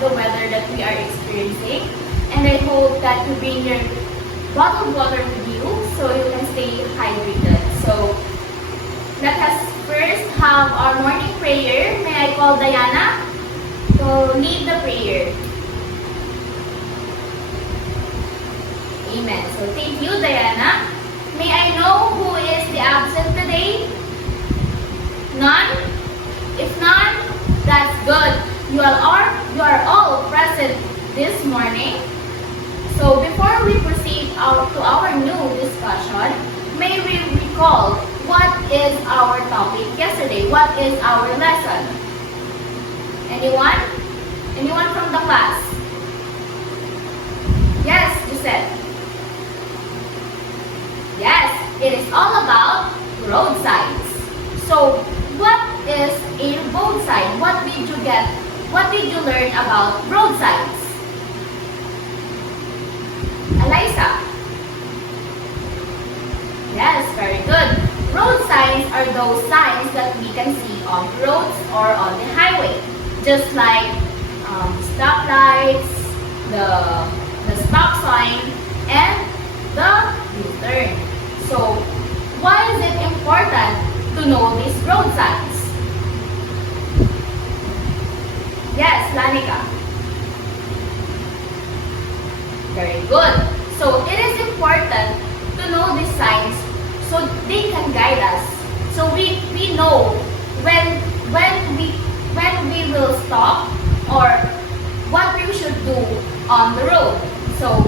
the weather that we are experiencing. And I hope that you bring your bottled water with you so you can stay hydrated. So let us first have our morning prayer. May I call Diana to lead the prayer. Amen. So thank you, Diana. May I know who is the absent today? None? If none, that's good. You are all present this morning. So before we proceed to our new discussion, may we recall what is our topic yesterday? What is our lesson? Anyone? Anyone from the class? Yes, Giselle. Yes, it is all about road signs. So, what is a road sign? What did you get? What did you learn about road signs? Eliza? Yes, very good. Road signs are those signs that we can see on roads or on the highway. Just like stoplights, the stop sign, and the U-turn. So, why is it important to know these road signs? Yes, Lanika. Very good. So, it is important to know these signs so they can guide us. So, we know when we will stop or what we should do on the road. So,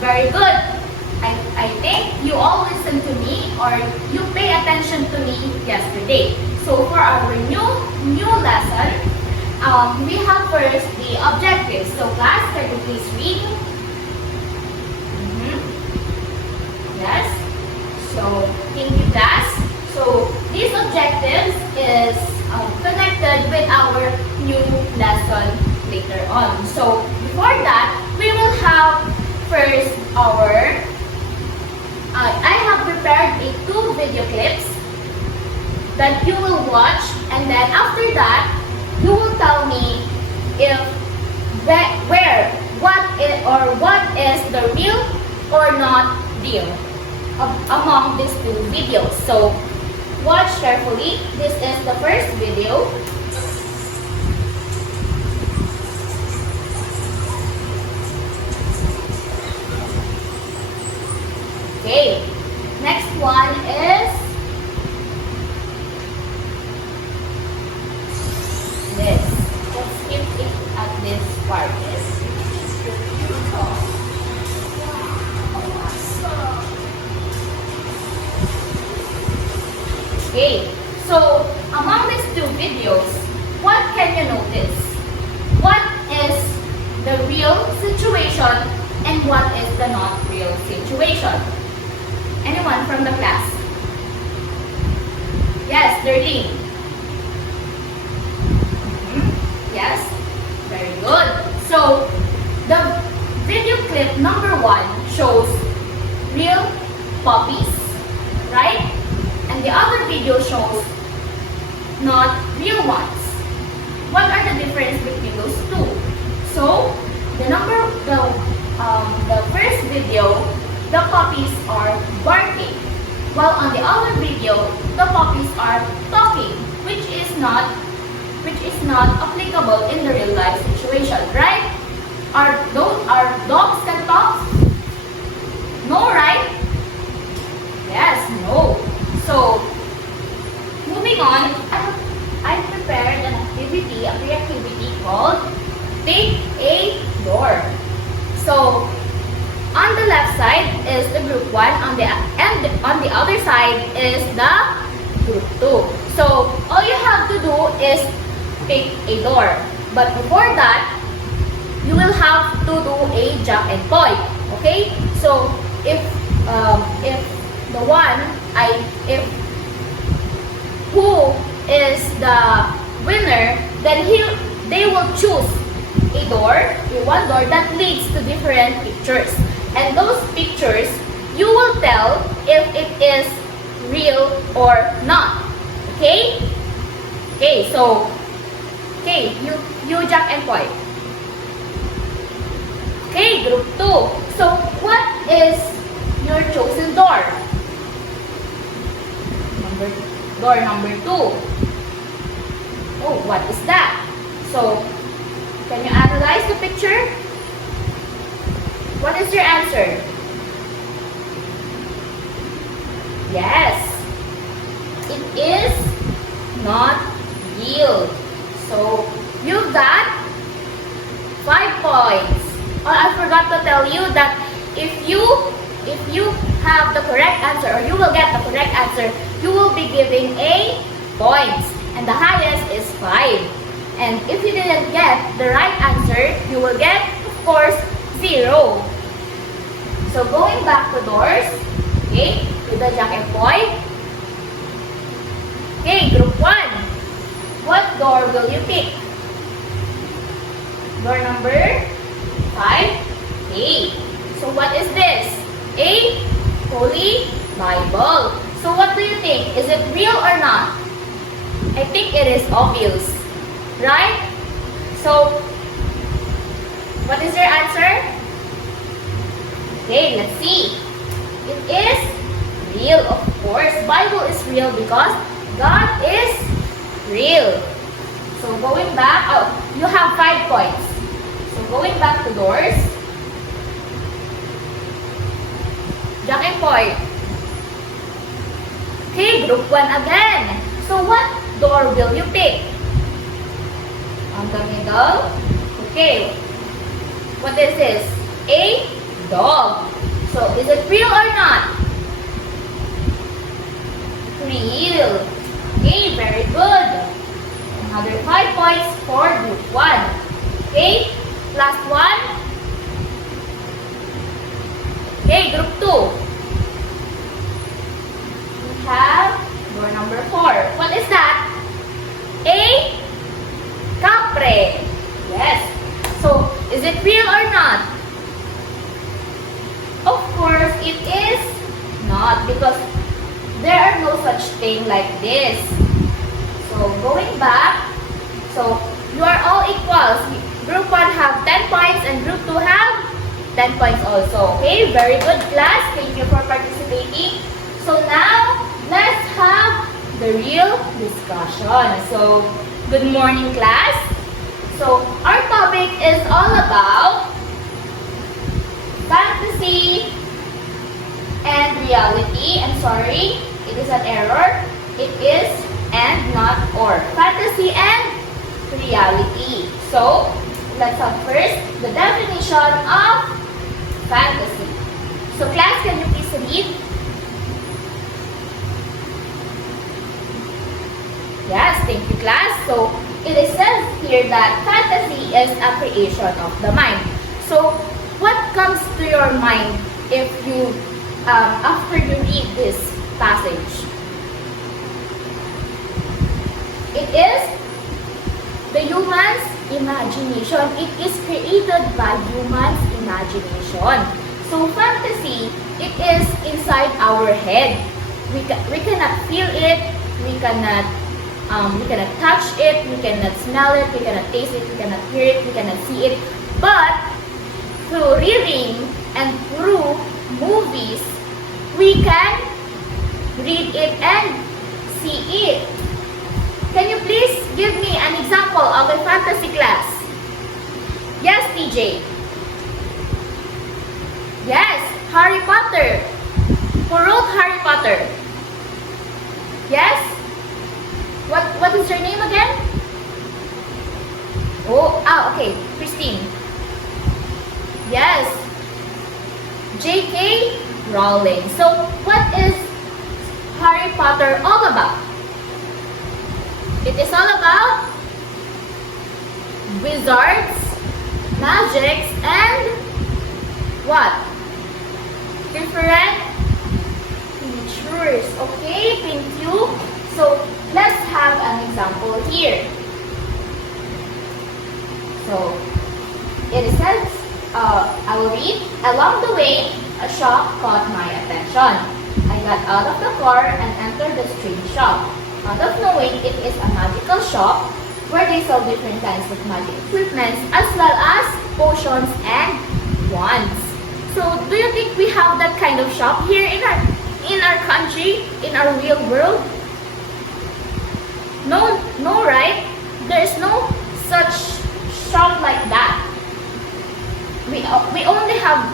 very good. I think you all listened to me or you pay attention to me yesterday. So for our new lesson, we have first the objectives. So class, can you please read? Yes. So thank you, class. So these objectives is connected with our new lesson later on. So before that, we will have first our I have prepared 2 video clips that you will watch, and then after that, you will tell me if what is the real or not real among these 2 videos. So watch carefully. This is the first video. Okay, next one is this. Let's skip it at this part. Okay, so among these 2 videos, what can you notice? What is the real situation and what is the not real situation? Anyone from the class? Yes, Darlene. Yes, very good. So, the video clip number 1 shows real puppies, right? And the other video shows not real ones. What are the difference between those 2? So, the first video, the puppies are barking, while on the other video, the puppies are talking, which is not applicable in the real life situation, right? Are dogs can talk? No, right? Yes, no. So, moving on, I prepared an activity, a pre-activity called Take a Door. So, on the left side is the group 1, and on the other side is the group 2. So, all you have to do is pick a door. But before that, you will have to do a jump and point. Okay? So, if who is the winner, then they will choose one door that leads to different pictures. And those pictures, you will tell if it is real or not. Okay? Okay, so, you jump and point. Okay, group 2. So, what is your chosen door? Door number 2. Oh, what is that? So, can you analyze the picture? What is your answer? Yes, it is not yield. So, you got 5 points. Oh, I forgot to tell you that if you have the correct answer, or you will get the correct answer, you will be giving a points. And the highest is 5. And if you didn't get the right answer, you will get, of course, 0. So, going back to doors, okay, with the Jack and Boy. Okay, group 1. What door will you pick? Door number 5. Okay. So, what is this? A Holy Bible. So, what do you think? Is it real or not? I think it is obvious. Right? So, what is your answer? Okay, let's see. It is real, of course. Bible is real because God is real. So, going back, oh, you have 5 points. So, going back to doors. Jack and Poy. Okay, group 1 again. So, what door will you pick? On the middle. Okay. What is this? A dog. So, is it real or not? Real. Okay, very good. Another 5 points for group 1. Okay, last one. Okay, group 2. We have door number 4. What is that? A capre. Yes. So, is it real or not? Of course, it is not, because there are no such thing like this. So, going back, so you are all equals. Group 1 have 10 points and group 2 have 10 points also. Okay, very good class. Thank you for participating. So now, let's have the real discussion. So, good morning class. So, our topic is all about fantasy and reality. I'm sorry, it is an error. It is and not or. Fantasy and reality. So, let's have first the definition of fantasy. So, class, can you please read? Yes, thank you, class. So, it is said here that fantasy is a creation of the mind. So, what comes to your mind if you, after you read this passage? It is the human's imagination. It is created by human's imagination. So, fantasy, it is inside our head. We cannot feel it. We cannot touch it. We cannot smell it. We cannot taste it. We cannot hear it. We cannot see it. But through reading and through movies, we can read it and see it. Can you please give me an example of a fantasy class? Yes, TJ. Yes, Harry Potter. Who wrote Harry Potter? Yes? What is your name again? Oh, okay. Christine. Yes. J.K. Rowling. So, what is Harry Potter all about? It is all about wizards, magics, and what? Different creatures. Okay, thank you. So, let's have an example here. So, it says, I will read. Along the way, a shop caught my attention. I got out of the car and entered the strange shop. Out of knowing it is a magical shop where they sell different kinds of magic equipment as well as potions and ones. So, do you think we have that kind of shop here in our country, in our real world? No, no, right? There's no such shop like that. We only have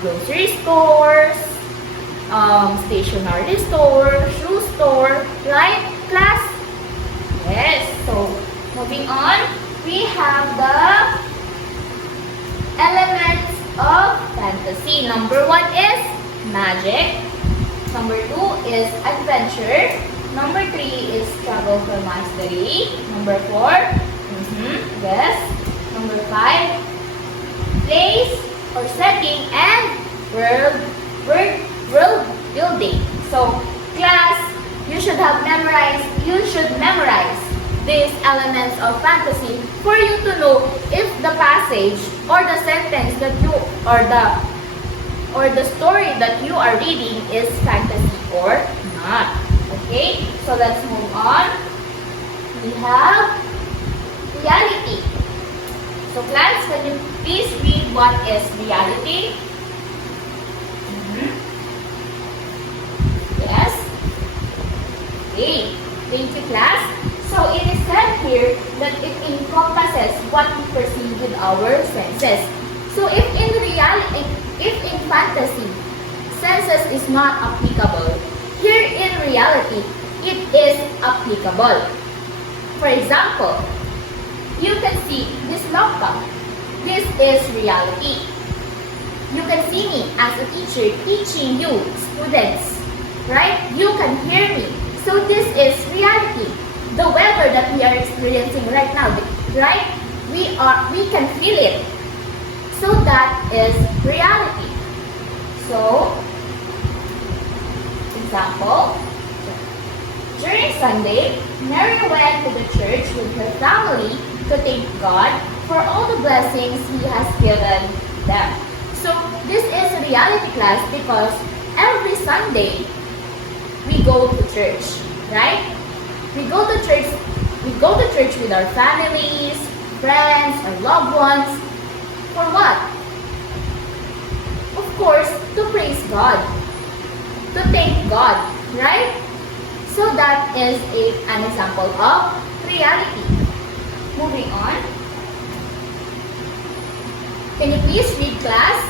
grocery stores, stationery store, shoe store, right, class? Yes. So, moving on, we have the elements of fantasy. Number 1 is magic. Number 2 is adventure. Number 3 is travel for mastery. Number 4, yes. Number 5, place or setting and world building. So, class, you should memorize these elements of fantasy for you to know if the passage or the sentence that you or the story that you are reading is fantasy or not. Okay, so let's move on. We have reality. So class, can you please read what is reality? Yes. Okay, thank you class. So it is said here that it encompasses what we perceive with our senses. So if in fantasy, senses is not applicable, here in reality, it is applicable. For example, you can see this laptop. This is reality. You can see me as a teacher teaching you, students, right? You can hear me. So this is reality. The weather that we are experiencing right now, right? We can feel it. So that is reality. So, example, during Sunday, Mary went to the church with her family to thank God for all the blessings He has given them. So, this is a reality class because every Sunday, we go to church, right? We go to church with our families, friends, our loved ones. For what? Of course, to praise God, to thank God, right? So that is an example of reality. Moving on. Can you please read, class?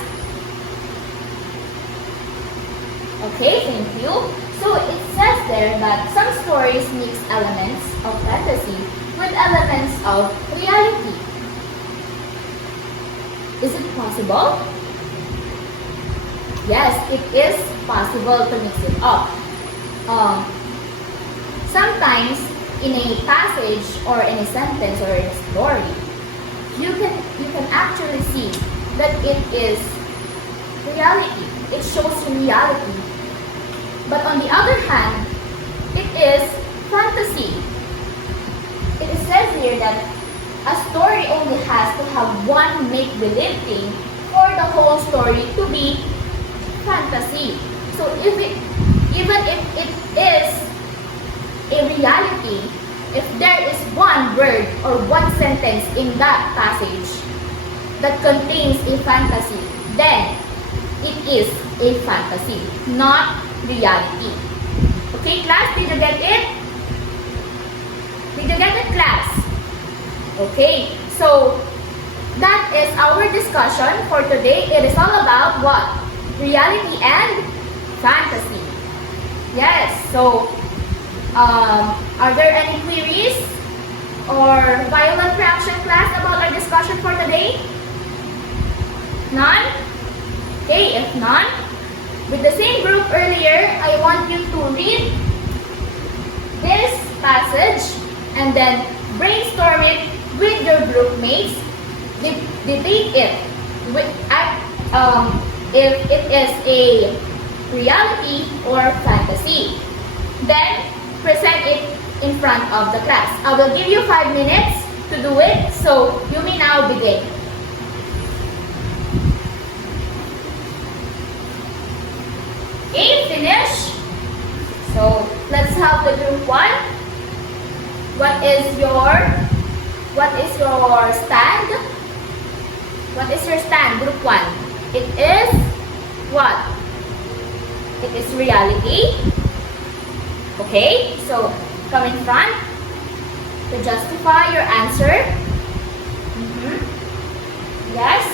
Okay, thank you. So it says there that some stories mix elements of fantasy with elements of reality. Is it possible? Yes, it is possible to mix it up. Sometimes in a passage or in a sentence or in a story, you can actually see that it is reality. It shows reality. But on the other hand, it is fantasy. It says here that a story only has to have one make-believe thing for the whole story to be fantasy. So even if it is a reality, if there is one word or one sentence in that passage that contains a fantasy, then it is a fantasy, not reality. Okay, class, did you get it? Did you get it, class? Okay, so that is our discussion for today. It is all about what? Reality and fantasy. Yes, so are there any queries or violent reaction, class, about our discussion for today? None? Okay, if none, with the same group earlier, I want you to read this passage and then brainstorm it with your group mates. Debate it if it is a reality or fantasy. Then present it in front of the class. I will give you 5 minutes to do it, so you may now begin. Okay, finish. So let's have the group 1. What is your stand? What is your stand, group 1? It is what? It is reality. Okay, so come in front to justify your answer. Yes.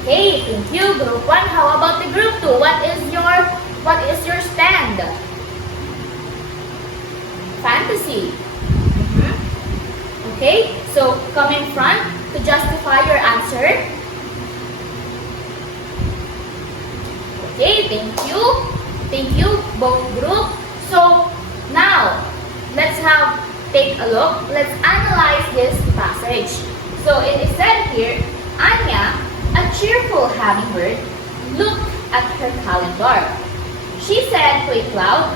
Okay, thank you, group 1. How about the group 2? What is your stand? Fantasy. Okay, so come in front to justify your answer. Okay, thank you. Thank you, both group. So, now, take a look. Let's analyze this passage. So, it is said here, Anya, a cheerful hummingbird, looked at her calendar. She said to a cloud,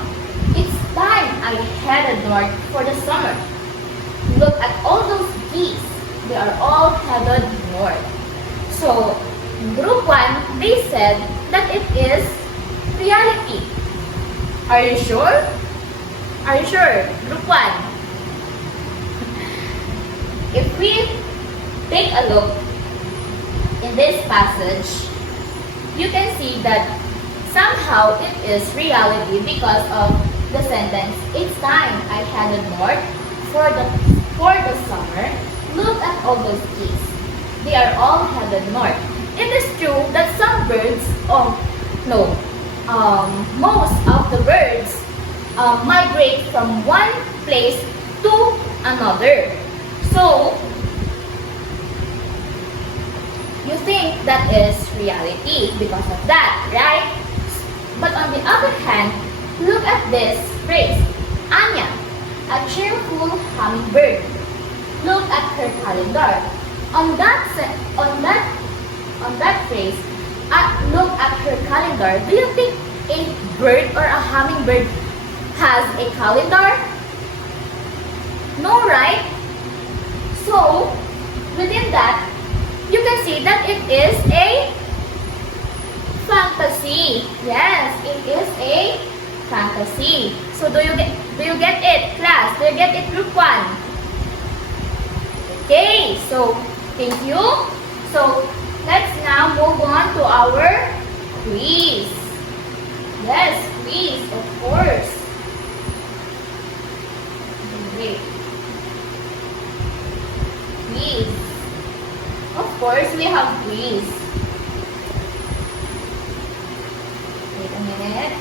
"It's time I headed north for the summer. Look at all those geese. They are all headed north." So, in group 1, they said that it is reality. Are you sure? Are you sure? Group 1. If we take a look in this passage, you can see that somehow it is reality because of the sentence, "It's time I headed north for the summer. Look at all those geese. They are all headed north." It is true that some birds, most of the birds migrate from one place to another. So, you think that is reality because of that, right? But on the other hand, look at this phrase. Anya, a cheerful hummingbird. Look at her calendar. On that phrase, look at her calendar. Do you think a bird or a hummingbird has a calendar? No, right? So, within that, you can see that it is a fantasy. Yes, it is a fantasy. So, do you get it, class? Do you get it, group 1? Okay, so thank you. So, let's now move on to our quiz. Yes, quiz, of course. Wait. Quiz. Of course, we have quiz. Wait a minute.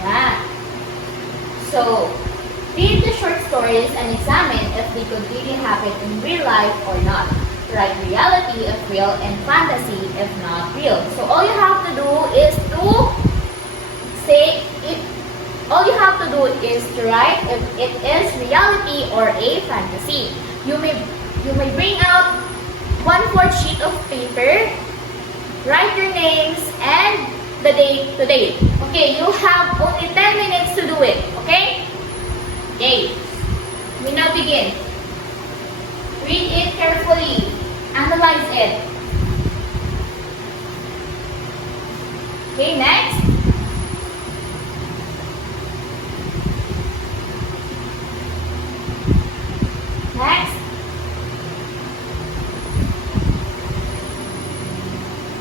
Yeah. So, read the short stories and examine if they could really happen in real life or not. Write reality if real and fantasy if not real. So all you have to do is to write if it is reality or a fantasy. You may bring out 1/4 sheet of paper, write your names and the date today. Okay, you have only 10 minutes to do it. Okay? Okay. We now begin. Read it carefully. Analyze it. Okay, next. Next.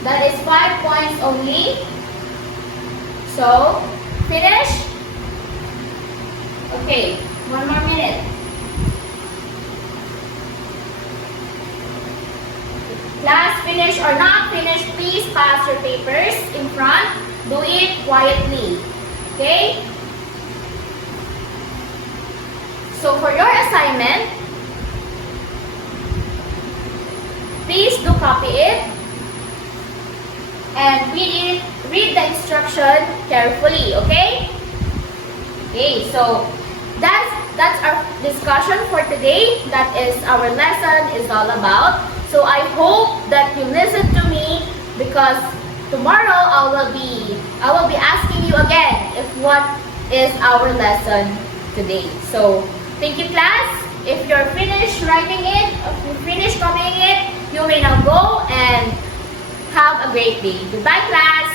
That is 5 points only. So, finish. Okay, 1 more minute. Class, finish or not finish, please pass your papers in front. Do it quietly. Okay? So for your assignment, please do copy it and read the instruction carefully, okay? Okay, so that's our discussion for today. That is our lesson is all about. So I hope that you listen to me because tomorrow I will be asking you again if what is our lesson today. So thank you, class. If you're finished writing it, if you finished copying it, you may now go and have a great day. Goodbye, class.